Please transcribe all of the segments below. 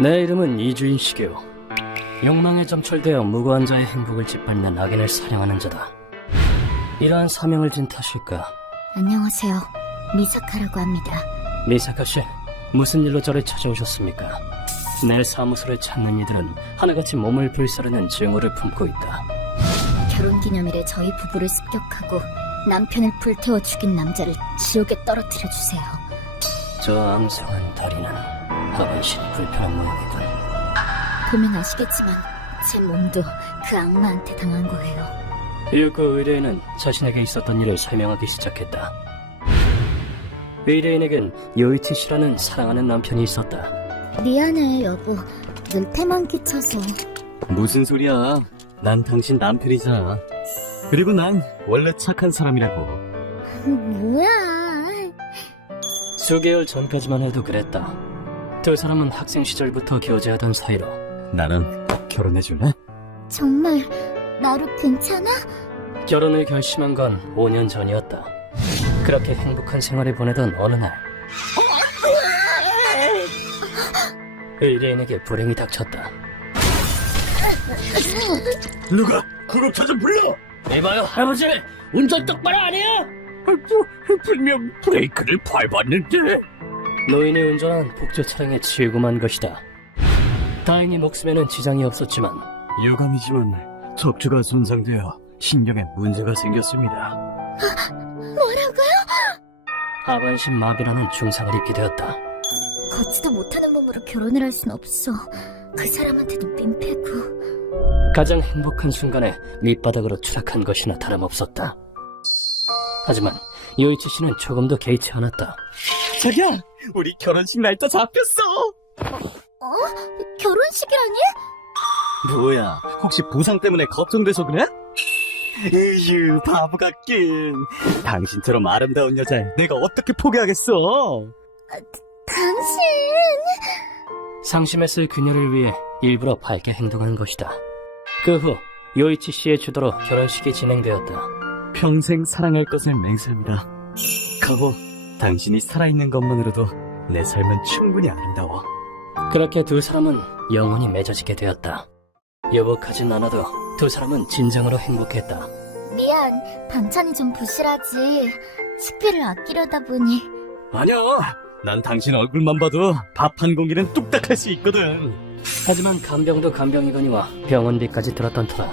내 이름은 이주인식이요. 욕망에 점철되어 무고한 자의 행복을 짓밟는 악인을 사냥하는 자다. 이러한 사명을 진 탓일까? 안녕하세요. 미사카라고 합니다. 미사카 씨, 무슨 일로 저를 찾아오셨습니까? 내 사무소를 찾는 이들은 하나같이 몸을 불사르는 증오를 품고 있다. 결혼기념일에 저희 부부를 습격하고 남편을 불태워 죽인 남자를 지옥에 떨어뜨려 주세요. 저 암상한 다리는 하반신이 불편한 모양이군. 보면 아시겠지만 제 몸도 그 악마한테 당한 거예요. 이윽고 의뢰인은 자신에게 있었던 일을 설명하기 시작했다. 의뢰인에겐 요이치 씨라는 사랑하는 남편이 있었다. 미안해 여보. 늘 태만 끼쳐서. 무슨 소리야? 난 당신 남편이잖아. 그리고 난 원래 착한 사람이라고. 뭐야. 수개월 전까지만 해도 그랬다. 두 사람은 학생 시절부터 교제하던 사이로. 나랑 결혼해줄래? 정말 나로 괜찮아? 결혼을 결심한 건 5년 전이었다. 그렇게 행복한 생활을 보내던 어느 날 의뢰인에게 불행이 닥쳤다. 누가 구급차 좀 불러! 이봐요 할아버지! 운전 똑바로 안 해요! 분명 브레이크를 밟았는데. 노인이 운전한 복조 차량에 치이고 만 것이다. 다행히 목숨에는 지장이 없었지만 유감이지만 척추가 손상되어 신경에 문제가 생겼습니다. 뭐라고요? 하반신 마비라는 중상을 입게 되었다. 걷지도 못하는 몸으로 결혼을 할 순 없어. 그 사람한테도 민폐고. 가장 행복한 순간에 밑바닥으로 추락한 것이나 다름없었다. 하지만 요이치 씨는 조금도 개의치 않았다. 자기야! 우리 결혼식 날짜 잡혔어! 결혼식이라니? 뭐야, 혹시 보상 때문에 걱정돼서 그래? 에휴, 바보 같긴. 당신처럼 아름다운 여자를 내가 어떻게 포기하겠어? 당신. 상심했을 그녀를 위해 일부러 밝게 행동한 것이다. 그 후 요이치 씨의 주도로 결혼식이 진행되었다. 평생 사랑할 것을 맹세합니다. 가보, 당신이 살아있는 것만으로도 내 삶은 충분히 아름다워. 그렇게 두 사람은 영원히 맺어지게 되었다. 여복하진 않아도 두 사람은 진정으로 행복했다. 미안, 반찬이 좀 부실하지. 식비를 아끼려다 보니. 아니야, 난 당신 얼굴만 봐도 밥 한 공기는 뚝딱 할 수 있거든. 하지만 간병도 간병이거니와 병원비까지 들었던 터라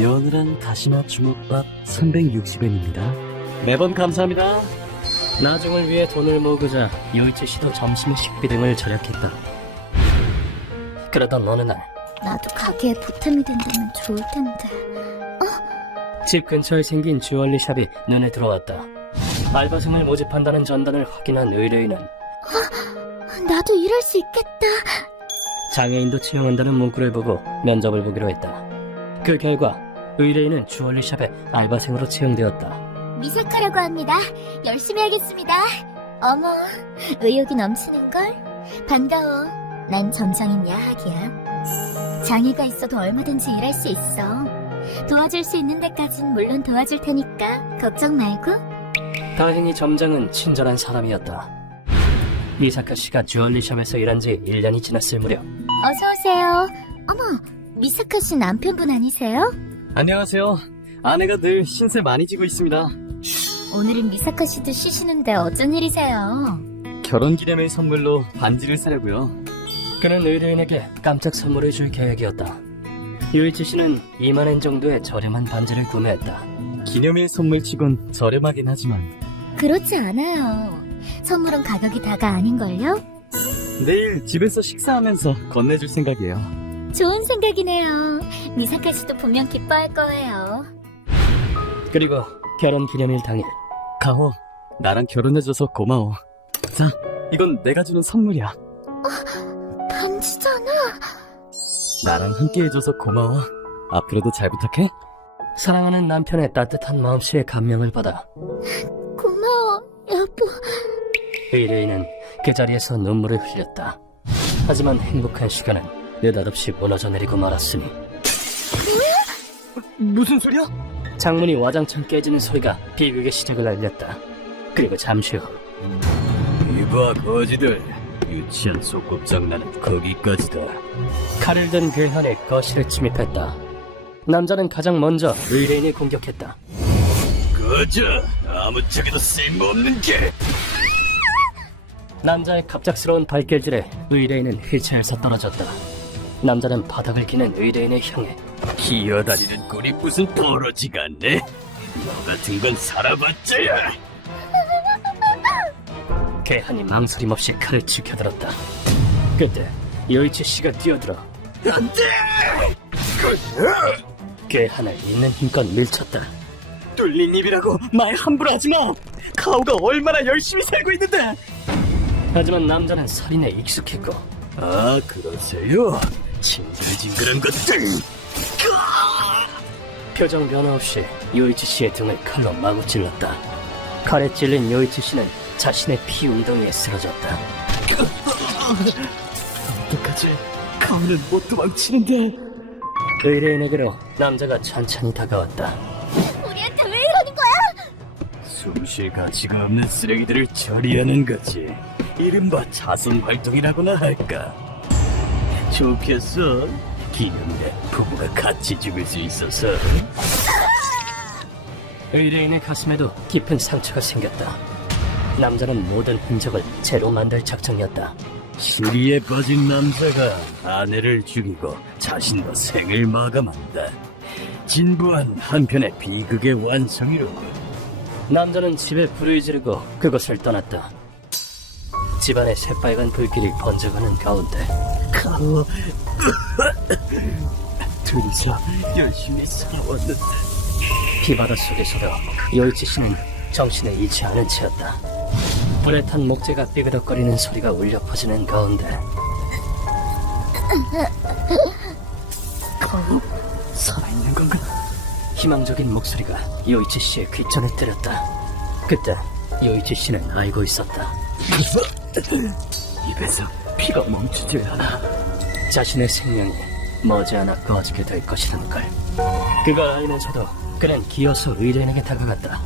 연어랑 다시마 주먹밥 360엔입니다. 매번 감사합니다. 나중을 위해 돈을 모으고자 요이치 씨도 점심 식비 등을 절약했다. 그러던 어느 날 나도 가게에 보탬이 된다면 좋을 텐데. 집 근처에 생긴 주얼리 샵이 눈에 들어왔다. 알바생을 모집한다는 전단을 확인한 의뢰인은 나도 일할 수 있겠다. 장애인도 채용한다는 문구를 보고 면접을 보기로 했다. 그 결과 의뢰인은 주얼리 샵에 알바생으로 채용되었다. 미사카라고 합니다. 열심히 하겠습니다. 어머, 의욕이 넘치는걸? 반가워. 난 점장인 야학이야. 장애가 있어도 얼마든지 일할 수 있어. 도와줄 수 있는 데까진 물론 도와줄 테니까 걱정 말고. 다행히 점장은 친절한 사람이었다. 미사카 씨가 주얼리샵에서 일한 지 1년이 지났을 무렵 어서 오세요. 어머, 미사카 씨 남편분 아니세요? 안녕하세요. 아내가 늘 신세 많이 지고 있습니다. 오늘은 미사카 씨도 쉬시는데 어쩐 일이세요? 결혼기념일 선물로 반지를 사려고요. 그는 의뢰인에게 깜짝 선물을 줄 계획이었다. 유이치 씨는 2만엔 정도의 저렴한 반지를 구매했다. 기념일 선물치곤 저렴하긴 하지만 그렇지 않아요. 선물은 가격이 다가 아닌걸요? 내일 집에서 식사하면서 건네줄 생각이에요. 좋은 생각이네요. 미사카 씨도 분명 기뻐할 거예요. 그리고 결혼 기념일 당일 가호, 나랑 결혼해줘서 고마워. 자, 이건 내가 주는 선물이야. 반지잖아. 나랑 함께 해줘서 고마워. 앞으로도 잘 부탁해. 사랑하는 남편의 따뜻한 마음씨에 감명을 받아 고마워, 여보. 의뢰인은 그 자리에서 눈물을 흘렸다. 하지만 행복한 시간은 느닷없이 무너져 내리고 말았으니 무슨 소리야? 창문이 와장창 깨지는 소리가 비극의 시작을 알렸다. 그리고 잠시 후 이봐 거지들, 유치한 소꿉장난은 거기까지다. 칼을 든 괴한이 거실에 침입했다. 남자는 가장 먼저 의뢰인을 공격했다. 꺼져! 아무짝에도 쓸모없는 게! 남자의 갑작스러운 발길질에 의뢰인은 휠체어에서 떨어졌다. 남자는 바닥을 기는 의뢰인을 향해 기어다니는 꼴이 무슨 벌어지가 않네? 너 같은 건 살아봤자야! 괴한이 망설임 없이 칼을 치켜들었다. 그때 요이치 씨가 뛰어들어 안 돼! 괴한을 있는 힘껏 밀쳤다. 뚫린 입이라고 말 함부로 하지 마! 카오가 얼마나 열심히 살고 있는데! 하지만 남자는 살인에 익숙했고 아, 그러세요? 징글징글한 것들! 표정 변화 없이 요이치 씨의 등을 칼로 마구 찔렀다. 칼에 찔린 요이치 씨는 자신의 피 웅덩이에 쓰러졌다. 어떡하지? 카오는 못 도망치는데! 의뢰인에게로 남자가 천천히 다가왔다. 우리한테 왜 이러는 거야? 숨쉴 가치가 없는 쓰레기들을 처리하는 거지. 이른바 자선활동이라고나 할까. 좋겠어. 기념일에 부부가 같이 죽을 수 있어서. 의뢰인의 가슴에도 깊은 상처가 생겼다. 남자는 모든 흔적을 재로 만들 작정이었다. 수리에 빠진 남자가 아내를 죽이고 자신도 생을 마감한다. 진부한 한편의 비극의 완성이로군. 남자는 집에 불을 지르고 그곳을 떠났다. 집안에 새빨간 불길이 번져가는 가운데 카오, 둘이서 열심히 살아왔는데. 피바다 속에서도 요이치 씨는 정신을 잃지 않은 채였다. 불에 탄 목재가 삐그덕거리는 소리가 울려 퍼지는 가운데 카오, 살아있는 건가? 희망적인 목소리가 요이치 씨의 귓전을 때렸다. 그때 요이치 씨는 알고 있었다. 입에서 피가 멈추질 않아. 자신의 생명이 머지않아 꺼지게 될 것이라는 걸. 그걸 알면서도 그는 기어서 의뢰인에게 다가갔다.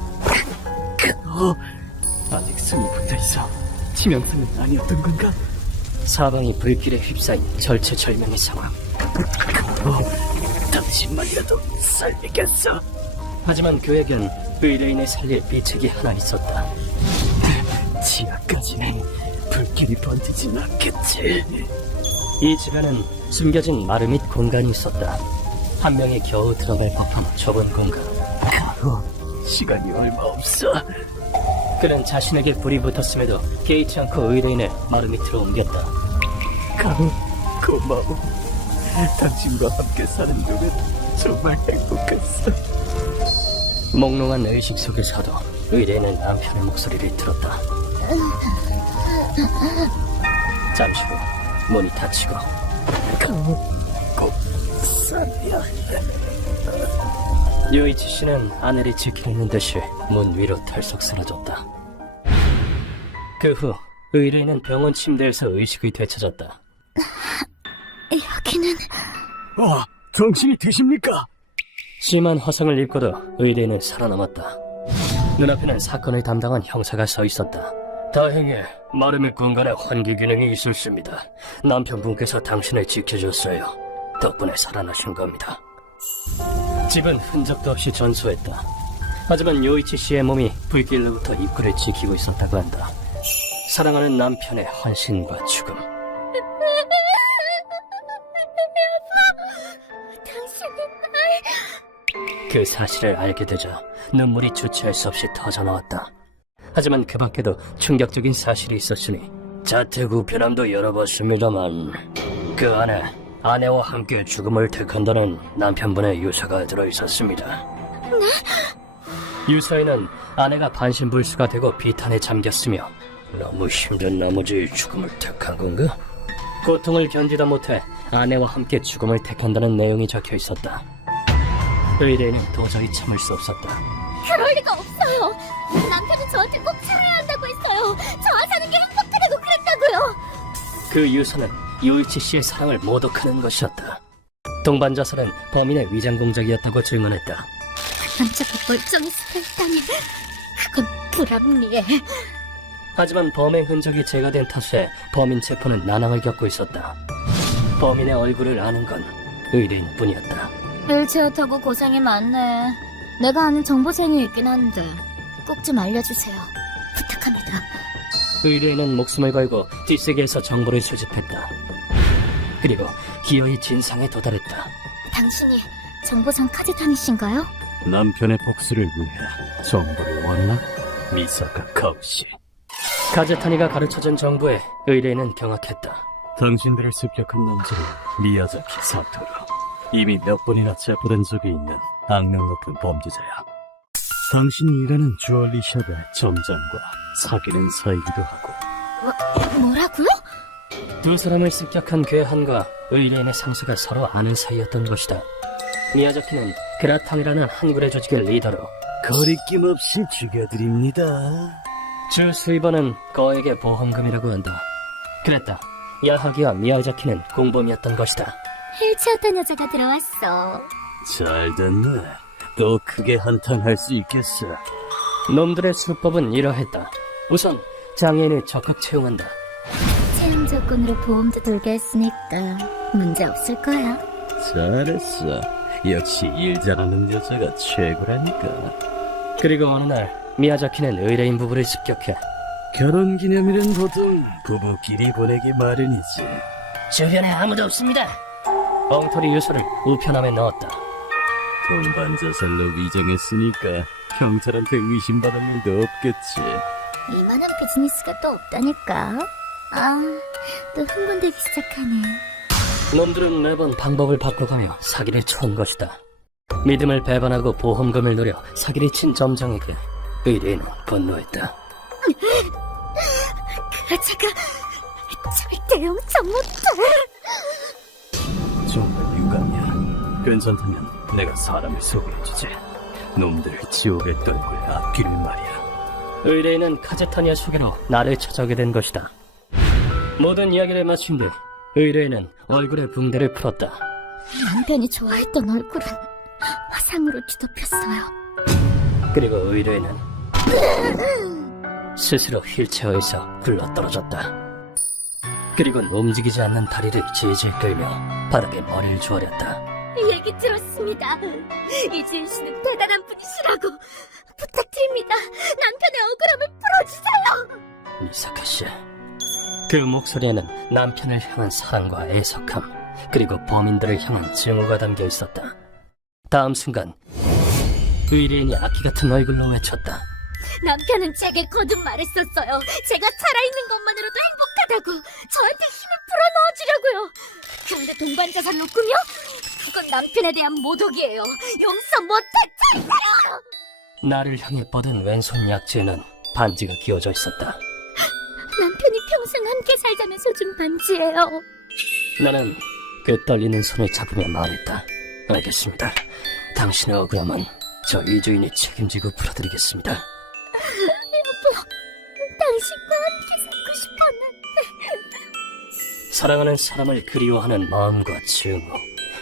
아직 숨이 붙어있어. 치명상은 아니었던 건가? 사방이 불길에 휩싸인 절체절명의 상황. 당신만이라도 살리겠어. 하지만 그에겐 의뢰인을 살릴 비책이 하나 있었다. 지하까지는 불길이 번지진 않겠지. 이 집에는 숨겨진 마루 및 공간이 있었다. 한 명이 겨우 들어갈 법한 좁은 공간. 카오, 시간이 얼마 없어. 그는 자신에게 불이 붙었음에도 개의치 않고 의뢰인을 마루 밑으로 옮겼다. 카오, 고마워. 당신과 함께 사는 동안 정말 행복했어. 몽롱한 의식 속에서도 의뢰인은 남편의 목소리를 들었다. 잠시 후 문이 닫히고 카오, 꼭 살려. 요이치 씨는 아내를 지키려는 듯이 문 위로 털썩 쓰러졌다. 그 후 의뢰인은 병원 침대에서 의식을 되찾았다. 여기는 정신이 드십니까? 심한 화상을 입고도 의뢰인은 살아남았다. 눈앞에는 사건을 담당한 형사가 서 있었다. 다행히 마루 및 공간에 환기 기능이 있었습니다. 남편분께서 당신을 지켜줬어요. 덕분에 살아나신 겁니다. 집은 흔적도 없이 전소했다. 하지만 요이치 씨의 몸이 불길로부터 입구를 지키고 있었다고 한다. 사랑하는 남편의 헌신과 죽음. 당신은 그 사실을 알게 되자 눈물이 주체할 수 없이 터져나왔다. 하지만 그 밖에도 충격적인 사실이 있었으니 자택 우편함도 열어봤습니다만 그 안에 아내와 함께 죽음을 택한다는 남편분의 유서가 들어있었습니다. 네? 유서에는 아내가 반신불수가 되고 비탄에 잠겼으며 너무 힘든 나머지 죽음을 택한 건가? 고통을 견디다 못해 아내와 함께 죽음을 택한다는 내용이 적혀 있었다. 의뢰인은 도저히 참을 수 없었다. 그럴 리가 없어요. 남편은 저한테 꼭 살아야 한다고 했어요. 저와 사는 게 행복하다고 그랬다고요. 그 유서는 요이치 씨의 사랑을 모독하는 것이었다. 동반자설은 범인의 위장 공작이었다고 증언했다. 남자가 멀쩡히 살아있다니 그건 불합리해. 하지만 범행 흔적이 제거된 탓에 범인 체포는 난항을 겪고 있었다. 범인의 얼굴을 아는 건 의뢰인뿐이었다. 휠체어 타고 고생이 많네. 내가 아는 정보쟁이 있긴 한데 꼭 좀 알려주세요. 부탁합니다. 의뢰인은 목숨을 걸고 뒷세계에서 정보를 수집했다. 그리고 기어이 진상에 도달했다. 당신이 정보상 카제탄이신가요? 남편의 복수를 위해 정보를 원하나? 미사카 카오시. 카제타니가 가르쳐준 정보에 의뢰인은 경악했다. 당신들을 습격한 남자는 미야자키 사토루. 이미 몇 번이나 체포된 적이 있는 악명 높은 범죄자야. 당신이 일하는 주얼리샵의 점장과 사귀는 사이기도 하고. 뭐라고요? 두 사람을 습격한 괴한과 의뢰인의 상사가 서로 아는 사이였던 것이다. 미야자키는 그라탕이라는 한글의 조직의 리더로, 거리낌 없이 죽여드립니다. 주 수입원은 거액의 보험금이라고 한다. 그랬다. 야하기와 미야자키는 공범이었던 것이다. 휠체어 탄 여자가 들어왔어. 잘 됐네. 더 크게 한탄할 수 있겠어. 놈들의 수법은 이러했다. 우선 장애인을 적극 채용한다. 채용 조건으로 보험도 돌게 했으니까 문제 없을 거야. 잘했어. 역시 일 잘하는 여자가 최고라니까. 그리고 어느 날 미야자키는 의뢰인 부부를 습격해 결혼기념일은 보통 부부끼리 보내기 마련이지. 주변에 아무도 없습니다. 엉터리 유서를 우편함에 넣었다. 동반 자살로 위장했으니까 경찰한테 의심받을 일도 없겠지. 이만한 비즈니스가 또 없다니까. 아, 또 흥분되기 시작하네. 놈들은 매번 방법을 바꿔가며 사기를 친 것이다. 믿음을 배반하고 보험금을 노려 사기를 친 점장에게 의뢰인은 분노했다. 그 여자가 절대 용서 못해. 정말 유감이야. 괜찮다면 내가 사람을 소개해주지. 놈들 지옥의 떨굴 앞길을 말이야. 의뢰인은 카제타니아 소개로 나를 찾아오게 된 것이다. 모든 이야기를 마친 뒤 의뢰인은 얼굴에 붕대를 풀었다. 남편이 좋아했던 얼굴은 화상으로 뒤덮였어요. 그리고 의뢰인은 스스로 휠체어에서 굴러떨어졌다. 그리고는 움직이지 않는 다리를 질질 끌며 바닥에 머리를 주워렸다. 얘기 들었습니다. 이지은 씨는 대단한 분이시라고. 부탁드립니다. 남편의 억울함을 풀어주세요. 미사카 씨. 그 목소리에는 남편을 향한 사랑과 애석함, 그리고 범인들을 향한 증오가 담겨 있었다. 다음 순간 의뢰인이 악기 같은 얼굴로 외쳤다. 남편은 제게 거듭 말했었어요. 제가 살아있는 것만으로도 행복하다고. 저한테 힘을 불어넣어주려고요. 그런데 동반자살로 꾸며? 그건 남편에 대한 모독이에요. 용서 못할 텐데요. 나를 향해 뻗은 왼손 약지에는 반지가 끼워져 있었다. 남편이 평생 함께 살자면서 준 반지예요. 나는 그 떨리는 손을 잡으며 말했다. 알겠습니다. 당신의 억울함은 저 이주인이 책임지고 풀어드리겠습니다. 여보, 당신과 함께 살고 싶었는데. 사랑하는 사람을 그리워하는 마음과 증오,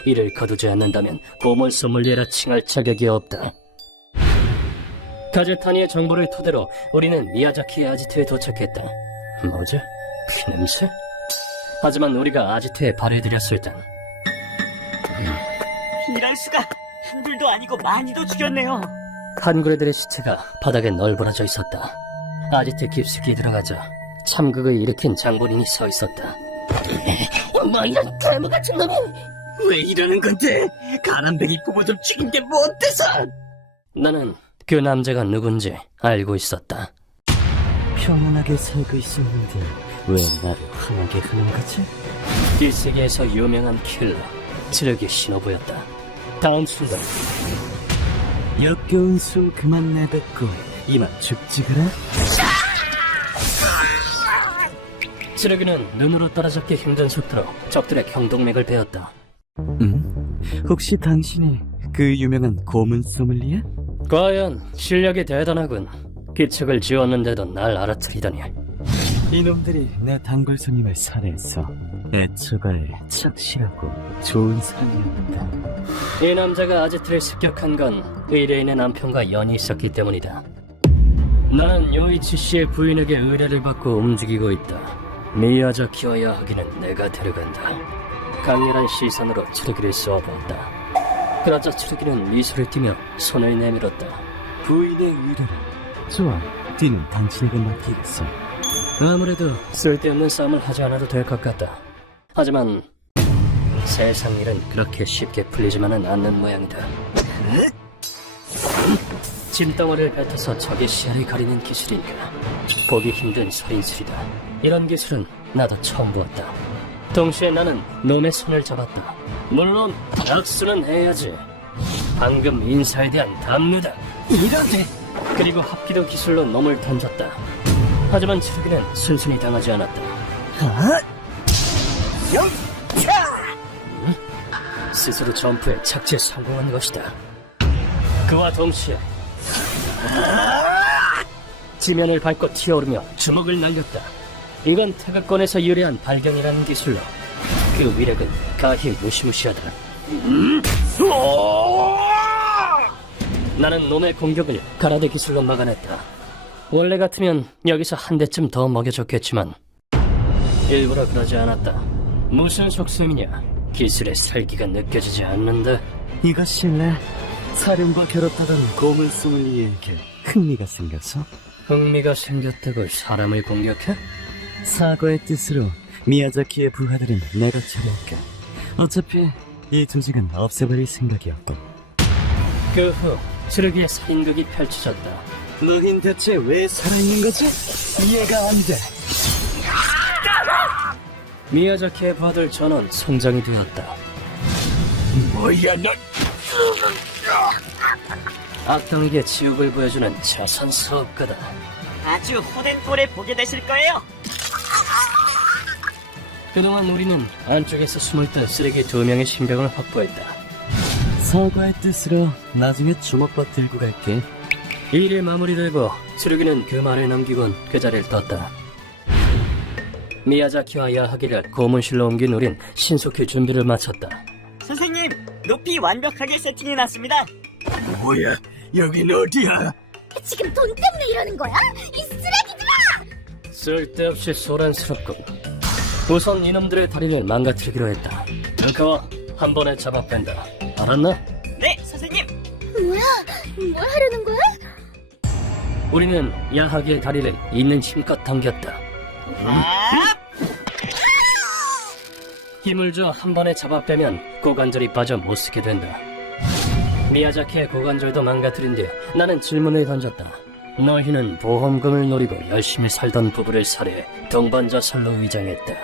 이를 거두지 않는다면 보물 소믈리에라 칭할 자격이 없다. 카제타니의 정보를 토대로 우리는 미야자키의 아지트에 도착했다. 뭐지? 피냄새? 하지만 우리가 아지트에 발을 들였을 땐 이럴 수가. 한둘도 아니고 많이도 죽였네요. 한구레들의 시체가 바닥에 널브러져 있었다. 아지트 깊숙이 들어가자 참극을 일으킨 장본인이 서 있었다. 뭐 이런 괴물 같은 놈이. 왜 이러는 건데? 가난뱅이 부부들 죽인 게 뭐 어때서? 나는 그 남자가 누군지 알고 있었다. 평온하게 살고 있었는데 왜 나를 화나게 하는 거지? 뒷세계에서 유명한 킬러 찌르기 신호부였다. 다음 순간 역겨운 숨 그만 내뱉고 이만 죽지 그래? 찌르기는 눈으로 따라잡기 힘든 속도로 적들의 경동맥을 베었다. 혹시 당신이 그 유명한 고문 소믈리에? 과연 실력이 대단하군. 기척을 지웠는데도 날 알아차리다니. 이놈들이 내 단골 손님을 살해해서 애처가에 착실하고 좋은 사람이었다. 이 남자가 아지트를 습격한 건 의뢰인의 남편과 연이 있었기 때문이다. 나는 요이치 씨의 부인에게 의뢰를 받고 움직이고 있다. 미야자키와 야하기는 내가 데려간다. 강렬한 시선으로 츠르기를 쏘아보았다. 그러자 츠르기는 미소를 띠며 손을 내밀었다. 부인의 의뢰를. 좋아, 뒤는 당신에게 맡기겠어. 아무래도 쓸데없는 싸움을 하지 않아도 될 것 같다. 하지만 세상 일은 그렇게 쉽게 풀리지만은 않는 모양이다. 짐덩어리를 뱉어서 적의 시야를 가리는 기술인가. 보기 힘든 살인술이다. 이런 기술은 나도 처음 보았다. 동시에 나는 놈의 손을 잡았다. 물론 악수는 해야지. 방금 인사에 대한 담무다. 이런데. 그리고 합기도 기술로 놈을 던졌다. 하지만 츠르기는 순순히 당하지 않았다. 스스로 점프에 착지에 성공한 것이다. 그와 동시에 지면을 밟고 튀어오르며 주먹을 날렸다. 이건 태극권에서 유래한 발경이라는 기술로 그 위력은 가히 무시무시하다. 나는 놈의 공격을 가라데 기술로 막아냈다. 원래 같으면 여기서 한 대쯤 더 먹여줬겠지만 일부러 그러지 않았다. 무슨 속셈이냐? 기술의 살기가 느껴지지 않는다. 이것일래? 사령과 겨뤘다던 고물 소믈리에에게 흥미가 생겨서? 흥미가 생겼다고 사람을 공격해? 사과의 뜻으로 미야자키의 부하들은 내가 처리할게. 어차피 이 조직은 없애버릴 생각이었고. 그 후 츠르기의 살인극이 펼쳐졌다. 너흰 대체 왜 살아있는 거지? 이해가 안 돼. 미야자키의 부하들 전원 성장이 되었다. 뭐야, 너. 악당에게 지옥을 보여주는 자선 사업가다. 아주 호된 꼴을 보게 되실 거예요. 그동안 우리는 안쪽에서 숨어있던 쓰레기 2명의 신병을 확보했다. 사과의 뜻으로 나중에 주먹밥 들고 갈게. 일을 마무리되고 츠르기는 그 말을 남기곤 그 자리를 떴다. 미야자키와 야하기를 고문실로 옮긴 우린 신속히 준비를 마쳤다. 선생님, 높이 완벽하게 세팅해놨습니다. 뭐야, 여긴 어디야? 지금 돈 때문에 이러는 거야? 이 쓰레기들아! 쓸데없이 소란스럽군. 우선 이놈들의 다리를 망가뜨리기로 했다. 그와 한 번에 잡아 뺀다. 알았나? 네, 선생님. 뭐야? 뭘 하려는 거야? 우리는 야하기의 다리를 있는 힘껏 당겼다. 아, 힘을 줘 한 번에 잡아 빼면 고관절이 빠져 못쓰게 된다. 미야자키의 고관절도 망가뜨린 뒤 나는 질문을 던졌다. 너희는 보험금을 노리고 열심히 살던 부부를 살해 동반자살로 위장했다.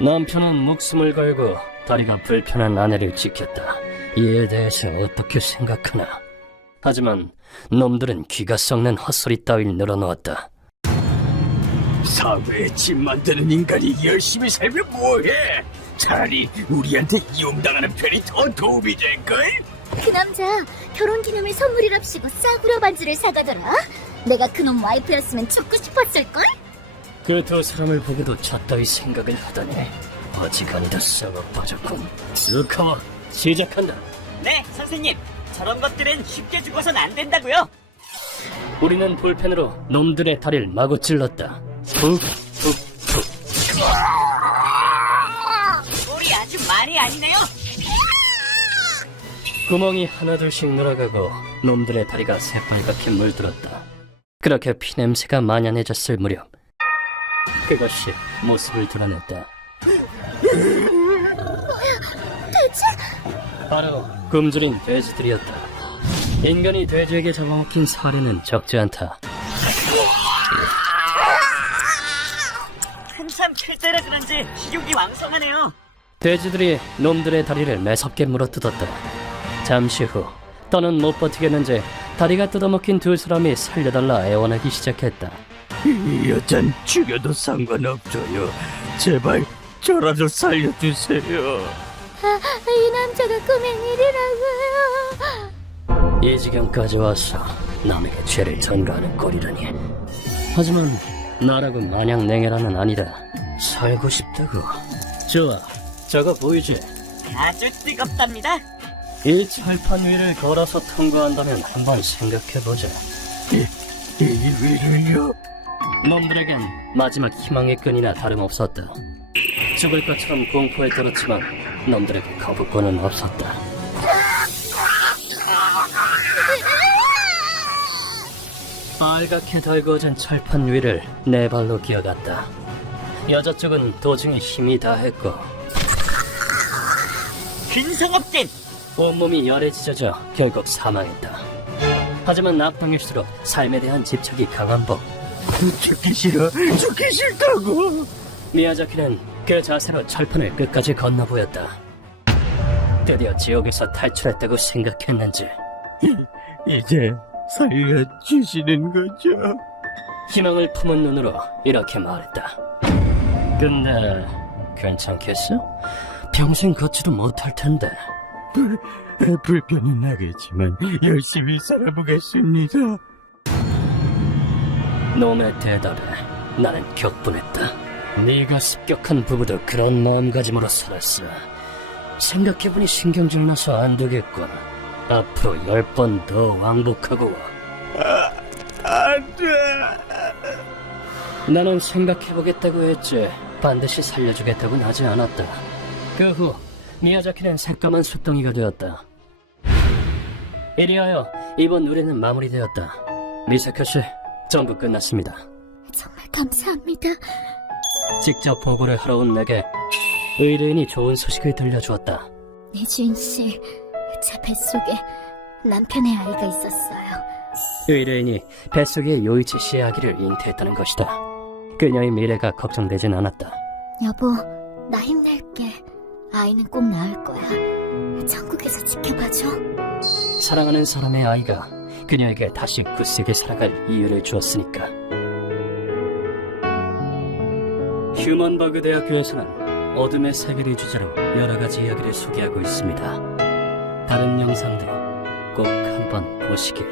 남편은 목숨을 걸고 다리가 불편한 아내를 지켰다. 이에 대해서 어떻게 생각하나? 하지만 놈들은 귀가 썩는 헛소리 따위를 늘어놓았다. 사회에 집 만드는 인간이 열심히 살면 뭐해? 차라리 우리한테 이용당하는 편이 더 도움이 될걸? 그 남자 결혼기념일 선물이랍시고 싸구려 반지를 사가더라. 내가 그놈 와이프였으면 죽고 싶었을걸? 그 두 사람을 보고도 저따위 생각을 하다니 어지간히도 썩어 빠졌군. 스카와 시작한다. 네, 선생님. 저런 것들은 쉽게 죽어선 안 된다고요. 우리는 볼펜으로 놈들의 다리를 마구 찔렀다. 푹푹푹. 꼴이 아주 말이 아니네요. 구멍이 하나둘씩 늘어가고 놈들의 다리가 새빨갛게 물들었다. 그렇게 피냄새가 만연해졌을 무렵 그것이 모습을 드러냈다. 바로 굶주린 돼지들이었다. 인간이 돼지에게 잡아먹힌 사례는 적지 않다. 한참 클 때라 그런지 식욕이 왕성하네요. 돼지들이 놈들의 다리를 매섭게 물어뜯었다. 잠시 후 더는 못 버티겠는지 다리가 뜯어먹힌 두 사람이 살려달라 애원하기 시작했다. 이 여잔 죽여도 상관없어요. 제발 저라도 살려주세요. 이 남자가 꾸민 일이라고요. 이 지경까지 와서 남에게 죄를 전가하는 꼴이라니. 하지만 나라고 마냥 냉혈한은 아니다. 살고 싶다고. 좋아, 저거 보이지? 아주 뜨겁답니다. 이 철판 위를 걸어서 통과한다면 한번 생각해보자. 이 위를요? 놈들에겐 마지막 희망의 끈이나 다름없었다. 죽을 것처럼 공포에 떨었지만 놈들에게 거부권은 없었다. 빨갛게 달구어진 철판 위를 네 발로 기어갔다. 여자 쪽은 도중에 힘이 다했고 근성업진! 온몸이 열에 찢어져 결국 사망했다. 하지만 악당일수록 삶에 대한 집착이 강한 법. 죽기 싫어. 죽기 싫다고. 미야자키는 그 자세로 철판을 끝까지 건너보였다. 드디어 지옥에서 탈출했다고 생각했는지 이제 살려주시는 거죠? 희망을 품은 눈으로 이렇게 말했다. 근데 괜찮겠어? 평생 걷지도 못할 텐데. 불편은 하겠지만 열심히 살아보겠습니다. 놈의 대답에 나는 격분했다. 네가 습격한 부부도 그런 마음가짐으로 살았어. 생각해보니 신경질 나서 안 되겠군. 앞으로 10번 더 왕복하고 와. 안 돼. 나는 생각해보겠다고 했지 반드시 살려주겠다고는 하지 않았다. 그 후 미야자키는 새까만 숫덩이가 되었다. 이리하여 이번 의뢰는 마무리되었다. 미사카 씨, 전부 끝났습니다. 정말 감사합니다. 직접 보고를 하러 온 내게 의뢰인이 좋은 소식을 들려주었다. 네 주인 씨, 제 뱃속에 남편의 아이가 있었어요. 의뢰인이 뱃속에 요이치 씨의 아기를 잉태했다는 것이다. 그녀의 미래가 걱정되진 않았다. 여보, 나 힘낼게. 아이는 꼭 낳을 거야. 천국에서 지켜봐줘. 사랑하는 사람의 아이가 그녀에게 다시 굳세게 살아갈 이유를 주었으니까. 휴먼버그 대학교에서는 어둠의 세계를 주제로 여러 가지 이야기를 소개하고 있습니다. 다른 영상도 꼭 한번 보시길.